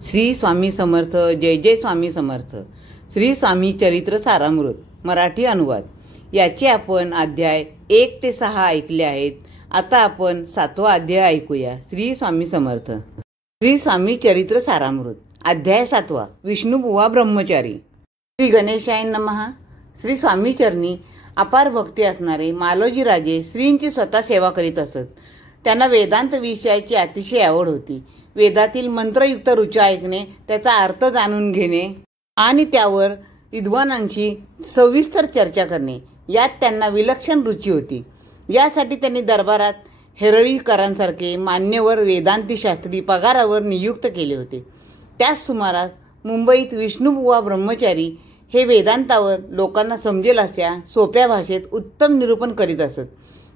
श्री स्वामी समर्थ. जय जय स्वामी समर्थ. श्री स्वामी चरित्र सारामृत मराठी अनुवाद याचे आपण अध्याय 1 ते 6 ऐकले आहेत. आता आपण 7वा अध्याय ऐकूया. श्री स्वामी समर्थ. श्री स्वामी चरित्र सारामृत अध्याय 7वा. विष्णुबुवा ब्रह्मचारी. श्री गणेशाय नमः. श्री स्वामी चरणी अपार भक्ती असणारे मालोजी राजे श्रींची स्वतः सेवा करीत असत. त्यांना वेदांत विषयाची अतिशय आवड होती. वेदातील मंत्रयुक्त ऋचा ऐकणे, त्याचा अर्थ जाणून घेणे आणि त्यावर विद्वानांशी सविस्तर चर्चा करणे यात त्यांना विलक्षण रुची होती. यासाठी त्यांनी दरबारात हेरळीकरांसारखे मान्यवर वेदांती शास्त्री पगारावर नियुक्त केले होते. त्याच सुमारास मुंबईत विष्णुबुवा ब्रह्मचारी हे वेदांतावर लोकांना समजेल अशा सोप्या भाषेत उत्तम निरूपण करीत असत.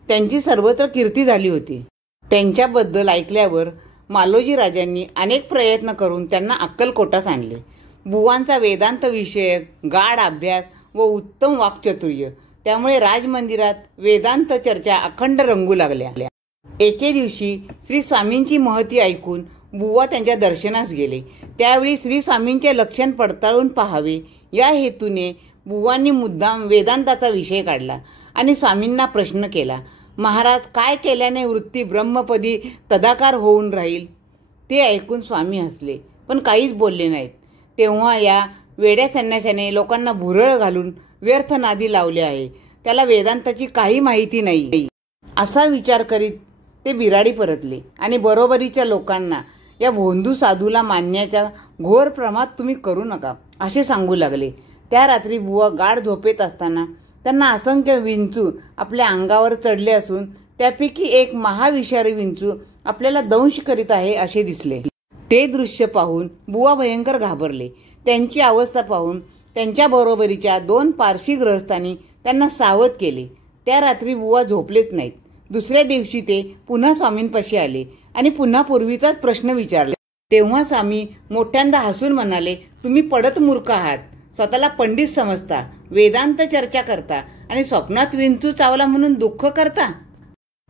त्यांची सर्वत्र कीर्ती झाली होती. त्यांच्याबद्दल ऐकल्यावर मालोजी राजांनी अनेक प्रयत्न करून त्यांना अक्कलकोटास आणले. बुवांचा वेदांत विषयक गाढ अभ्यास व उत्तम वाक्चातुर्य त्यामुळे राजमंदिरात वेदांत चर्चा अखंड रंगू लागल्या. एके दिवशी श्री स्वामींची महती ऐकून बुवा त्यांच्या दर्शनास गेले. त्यावेळी श्री स्वामींचे लक्षण पडताळून पाहावे या हेतूने बुवांनी मुद्दाम वेदांताचा विषय काढला आणि स्वामींना प्रश्न केला. महाराज, काय केल्याने वृत्ती ब्रह्मपदी तदाकार होऊन राहील? ते ऐकून स्वामी हसले, पण काहीच बोलले नाहीत. तेव्हा या वेड्या संन्याशाने लोकांना भुरळ घालून व्यर्थ नादी लावले आहे. त्याला वेदांताची काही माहिती नाही असा विचार करीत ते बिराडी परतले आणि बरोबरीच्या लोकांना या भोंदू साधूला मानण्याच्या घोर प्रमाद तुम्ही करू नका असे सांगू लागले. त्या रात्री बुवा गाढ झोपेत असताना त्यांना असंख्य विंचू आपल्या अंगावर चढले असून त्यापैकी एक महाविषारी विंचू आपल्याला दंश करीत आहे असे दिसले. ते दृश्य पाहून बुवा भयंकर घाबरले. त्यांची अवस्था पाहून त्यांच्या बरोबरीच्या 2 पारशी गृहस्थांनी त्यांना सावध केले. त्या रात्री बुवा झोपलेच नाहीत. दुसऱ्या दिवशी ते पुन्हा स्वामींपाशी आले आणि पुन्हा पूर्वीचाच प्रश्न विचारला. तेव्हा स्वामी मोठ्यांदा हसून म्हणाले, तुम्ही पडत मूर्ख आहात. स्वतःला पंडित समजता, वेदांत चर्चा करता आणि स्वप्नात विंचू चावला म्हणून दुःख करता.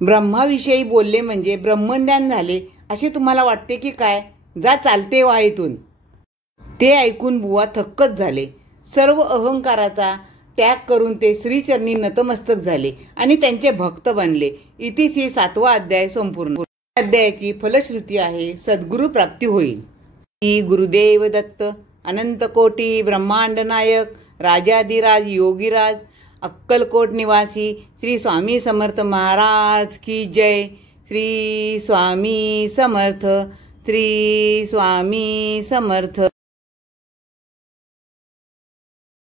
ब्रह्माविषयी बोलले म्हणजे ब्रह्मज्ञान झाले असे तुम्हाला वाटते की काय? जा, चालते वा इथून. ते ऐकून बुवा थक्कच झाले. सर्व अहंकाराचा त्याग करून ते श्रीचरणी नतमस्तक झाले आणि त्यांचे भक्त बनले. इतिच ही 7वा अध्याय संपूर्ण. अध्यायाची फलश्रुती आहे सद्गुरु प्राप्ती होईल. श्री गुरुदेव दत्त. अनंत कोटी ब्रह्मांड नायक राजाधिराज योगीराज अक्कलकोट निवासी श्री स्वामी समर्थ महाराज की जय. श्री स्वामी समर्थ. श्री स्वामी समर्थ.